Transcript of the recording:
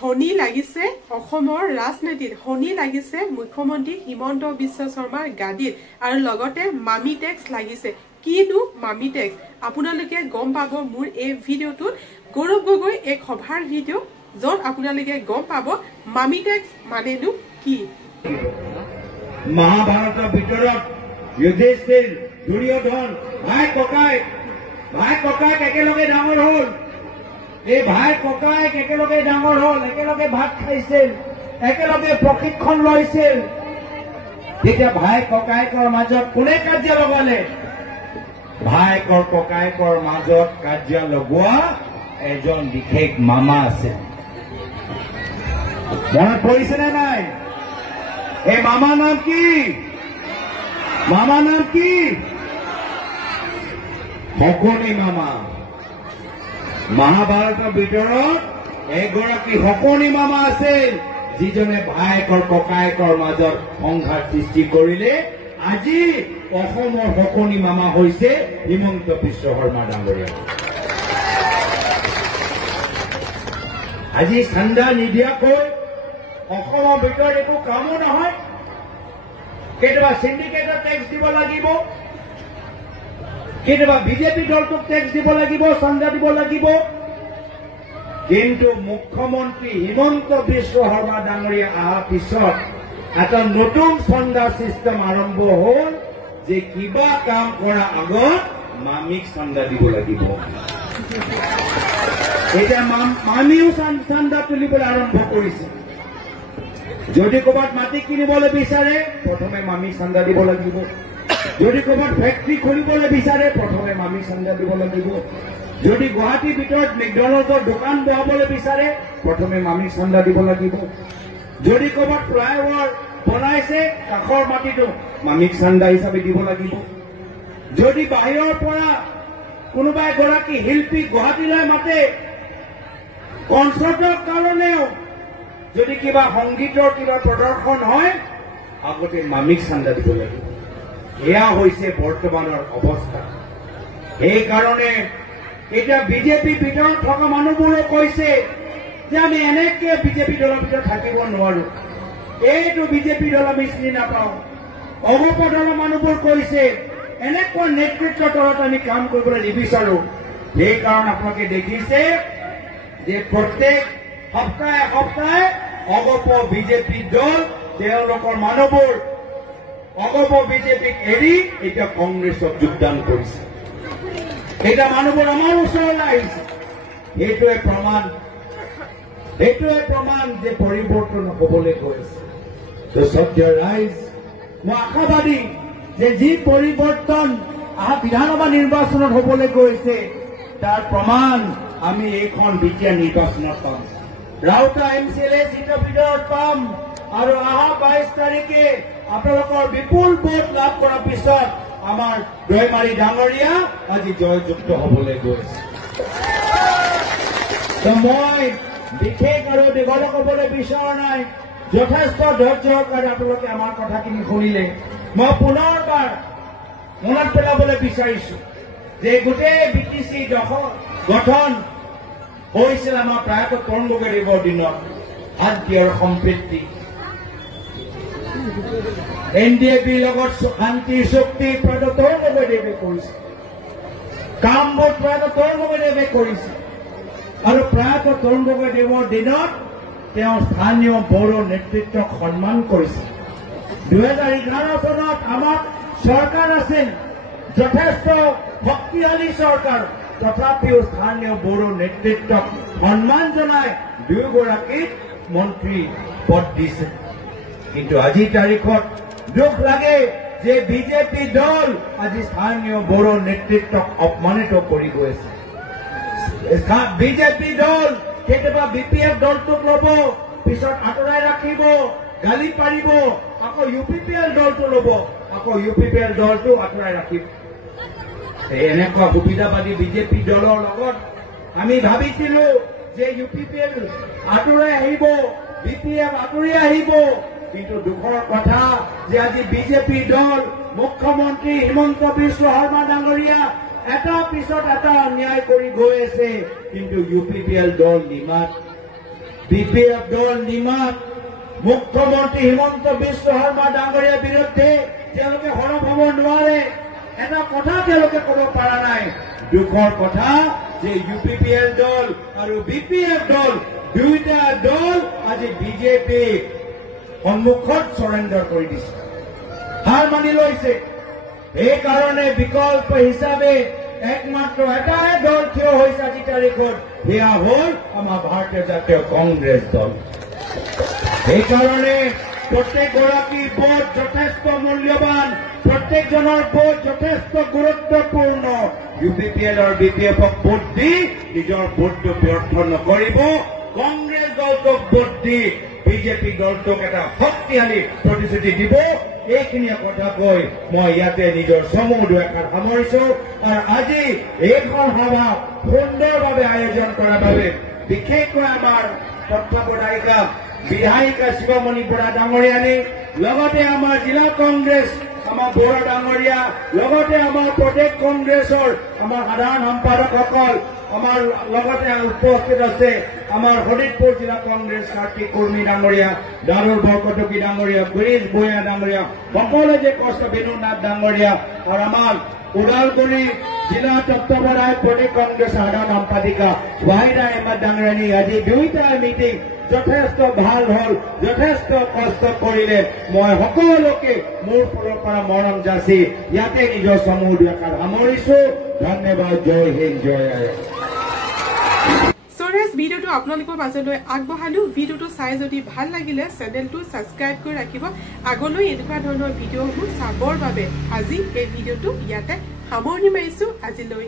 শনি লাগিছে অসমৰ ৰাজনীতিত শনি লাগিছে মুখ্যমন্ত্ৰী হিমন্ত বিশ্ব শৰ্মাৰ গাদীত আৰু লগতে মামি টেক্স লাগিছে কিনো মামি টেক্স আপোনালোকে গম পাব মোৰ এই ভিডিঅ'টোত গৌৰৱ গগৈ এক সভাৰ ভিডিঅ' য'ত আপোনালোকে গম পাব মামি টেক্স মানেনো কি মহাভাৰতৰ ভিতৰত যুধিষ্ঠিৰ দুৰ্যোধন ভাই ককাই একেলগে ডাঙৰ হ'ল এই ভাই ককাই একেলগে ডাঙৰ হ'ল একেলগে ভাত খাইছিল একেলগে প্ৰশিক্ষণ লৈছিল তেতিয়া ভাই ককাইকৰ মাজত কোনে কাৰ্য লগালে ভাইকৰ ককাইকৰ মাজত কাৰ্য লগোৱা এজন বিশেষ মামা আছে মনত পৰিছেনে নাই এই মামাৰ নাম কি শকুনি মামা মহাভাৰতৰ ভিতৰত এগৰাকী শকুনি মামা আছিল যিজনে ভাইকৰ ককাইকৰ মাজত সংঘাত সৃষ্টি কৰিলে আজি অসমৰ শকুনি মামা হৈছে হিমন্ত বিশ্ব শৰ্মা ডাঙৰীয়া আজি চান্দা নিদিয়াকৈ অসমৰ ভিতৰত একো কামো নহয় কেতিয়াবা সিন্ডিকেটৰ টেক্স দিব লাগিব কেতিয়াবা বিজেপি দলটোক টেক্স দিব লাগিব চান্দা দিব লাগিব কিন্তু মুখ্যমন্ত্ৰী হিমন্ত বিশ্ব শৰ্মা ডাঙৰীয়া অহাৰ পিছত এটা নতুন চান্দা চিষ্টেম আৰম্ভ হ'ল যে কিবা কাম কৰাৰ আগত মামিক চান্দা দিব লাগিব এতিয়া মামিও চান্দা তুলিবলৈ আৰম্ভ কৰিছে যদি ক'ৰবাত মাটি কিনিবলৈ বিচাৰে প্ৰথমে মামি চান্দা দিব লাগিব যদি ক'ৰবাত ফেক্টৰী খুলিবলৈ বিচাৰে প্ৰথমে মামি চান্দা দিব লাগিব যদি গুৱাহাটীৰ ভিতৰত মেকডনাল্ডৰ দোকান বহাবলৈ বিচাৰে প্ৰথমে মামি চান্দা দিব লাগিব যদি ক'ৰবাত ফ্লাইঅভাৰ বনাইছে কাষৰ মাটিটো মামিক চান্দা হিচাপে দিব লাগিব যদি বাহিৰৰ পৰা কোনোবা এগৰাকী শিল্পী গুৱাহাটীলৈ মাতে কনচাৰ্টৰ কাৰণেও যদি কিবা সংগীতৰ কিবা প্ৰদৰ্শন হয় আগতে মামিক চান্দা দিব লাগিব এয়া হৈছে বৰ্তমানৰ অৱস্থা সেইকাৰণে এতিয়া বিজেপি ভিতৰত থকা মানুহবোৰে কৈছে যে আমি এনেকে বিজেপি দলৰ ভিতৰত থাকিব নোৱাৰো এইটো বিজেপি দল আমি চিনি নাপাওঁ অগপদলৰ মানুহবোৰ কৈছে এনেকুৱা নেতৃত্বৰ তলত আমি কাম কৰিবলৈ নিবিচাৰো সেইকাৰণে আপোনালোকে দেখিছে যে প্ৰত্যেক সপ্তাহে অগপ বিজেপি দল তেওঁলোকৰ মানুহবোৰ অগপ বিজেপিক এৰি এতিয়া কংগ্ৰেছত যোগদান কৰিছে এতিয়া মানুহবোৰ আমাৰ ওচৰলৈ আহিছে সেইটোৱে প্ৰমাণ যে পৰিৱৰ্তন হ'বলৈ গৈছে ৰাইজ মই আশাবাদী যে যি পৰিৱৰ্তন বিধানসভা নিৰ্বাচনত হ'বলৈ গৈছে তাৰ প্ৰমাণ আমি এইখন বিটিয়া নিৰ্বাচনত পাম ৰাউতা MCLA সিটৰ ভিতৰত পাম আৰু অহা 22 তাৰিখে আপোনালোকৰ বিপুল ভোট লাভ কৰাৰ পিছত আমাৰ দৈমাৰী ডাঙৰীয়া আজি জয়যুক্ত হ'বলৈ গৈছে মই বিশেষ আৰু দীঘল ক'বলৈ বিচৰা নাই যথেষ্ট ধৈৰ্য সহকাৰে আপোনালোকে আমাৰ কথাখিনি শুনিলে মই পুনৰবাৰ মনত পেলাবলৈ বিচাৰিছো যে গোটেই BTC গঠন হৈছিল আমাৰ প্ৰায়ত তৰুণ গগৈদেৱৰ দিনত শান্তি আৰু সম্প্ৰীতি NDABৰ লগত শান্তি চুক্তি প্ৰায়ত তৰুণ গগৈদেৱে কৰিছে কামবোৰ প্ৰায়ত তৰুণ গগৈদেৱে কৰিছে আৰু প্ৰায়ত তৰুণ গগৈদেৱৰ দিনত তেওঁ স্থানীয় বড়ো নেতৃত্বক সন্মান কৰিছে 2011 চনত আমাৰ চৰকাৰ আছিল যথেষ্ট শক্তিশালী চৰকাৰ তথাপিও স্থানীয় বড়ো নেতৃত্বক সন্মান জনাই দুয়োগৰাকীক মন্ত্ৰী পদ দিছে কিন্তু আজিৰ তাৰিখত দুখ লাগে যে বিজেপি দল আজি স্থানীয় বড়ো নেতৃত্বক অপমানিত কৰি গৈছে বিজেপি দল কেতিয়াবা BPF দলটোক ল'ব পিছত আঁতৰাই ৰাখিব গালি পাৰিব আকৌ UPPL দলটো ল'ব আকৌ UPPL দলটো আঁতৰাই ৰাখিব এনেকুৱা সুবিধাবাদী বিজেপি দলৰ লগত আমি ভাবিছিলো যে UPPL আঁতৰাই আহিব BPF আঁতৰি আহিব কিন্তু দুখৰ কথা যে আজি বিজেপি দল মুখ্যমন্ত্ৰী হিমন্ত বিশ্ব শৰ্মা ডাঙৰীয়া এটা পিছত এটা অন্যায় কৰি গৈ আছে কিন্তু UPPL দল নিমাত বিপিএফ দল নিমাত মুখ্যমন্ত্ৰী হিমন্ত বিশ্ব শৰ্মা ডাঙৰীয়াৰ বিৰুদ্ধে তেওঁলোকে সৰব হ'ব নোৱাৰে এটা কথা তেওঁলোকে ক'ব পৰা নাই দুখৰ কথা যে ইউপিপিএল দল আৰু বিপিএফ দল দুইটা দল আজি বিজেপি সন্মুখত সৰেণ্ডাৰ কৰি দিছে হাৰ মানি লৈছে এই কাৰণে বিকল্প হিচাপে একমাত্ৰ এটাই দল থিয় হৈছে আজি তাৰিখত সেয়া হ'ল আমাৰ ভাৰতীয় জাতীয় কংগ্ৰেছ দল এই কাৰণে প্ৰত্যেকগৰাকী ভোট যথেষ্ট মূল্যৱান প্ৰত্যেকজনৰ ভোট যথেষ্ট গুৰুত্বপূৰ্ণ ইউপিপিএল আৰু বিপিএফক ভোট দি নিজৰ ভোটটো ব্যৰ্থ নকৰিব কংগ্ৰেছ দলটোক ভোট দি বিজেপি দলটোক এটা শক্তিশালী প্ৰতিশ্ৰুতি দিব এইখিনিয়ে কথা কৈ মই ইয়াতে নিজৰ সমূহ দুআষাৰ সামৰিছো আৰু আজি এইখন সভা সুন্দৰভাৱে আয়োজন কৰাৰ বাবে বিশেষকৈ আমাৰ তত্ত্বাৱধায়িকা বিধায়িকা শিৱমণি বৰা ডাঙৰীয়ানী লগতে আমাৰ জিলা কংগ্ৰেছ আমাৰ বৰা ডাঙৰীয়া লগতে আমাৰ প্ৰদেশ কংগ্ৰেছৰ আমাৰ সাধাৰণ সম্পাদকসকল আমাৰ লগতে উপস্থিত আছে আমাৰ শোণিতপুৰ জিলা কংগ্ৰেছ কাৰ্তিক কুৰ্মী ডাঙৰীয়া দাৰুল বৰকটকী ডাঙৰীয়া গিৰীশ ভূঞা ডাঙৰীয়া সকলোৱে যে কষ্ট বেণুনাথ ডাঙৰীয়া আৰু আমাৰ ওদালগুৰি জিলা তত্ত্বাৱধায়ক প্ৰদেশ কংগ্ৰেছ সাধাৰণ সম্পাদিকা ৱাহিদা আহমেদ ডাঙৰীয়ানী আজি দুইটা মিটিং যথেষ্ট ভাল হল যথেষ্ট কষ্ট কৰিলে মই সকলোকে মোৰ ফালৰ পৰা মৰম যাচি ইয়াতে নিজৰ সমূহ দুআষাৰ সামৰিছো ধন্যবাদ জয় হিন্দ জয় আই সৰেজ ভিডিঅ'টো আপোনালোকৰ মাজলৈ আগবঢ়ালো ভিডিঅ'টো চাই যদি ভাল লাগিলে চেনেলটো সাবস্ক্ৰাইব কৰি ৰাখিব আগলৈ এনেকুৱা ধৰণৰ ভিডিঅ'সমূহ চাবৰ বাবে আজি এই ভিডিঅ'টো ইয়াতে সামৰণি মাৰিছো আজিলৈ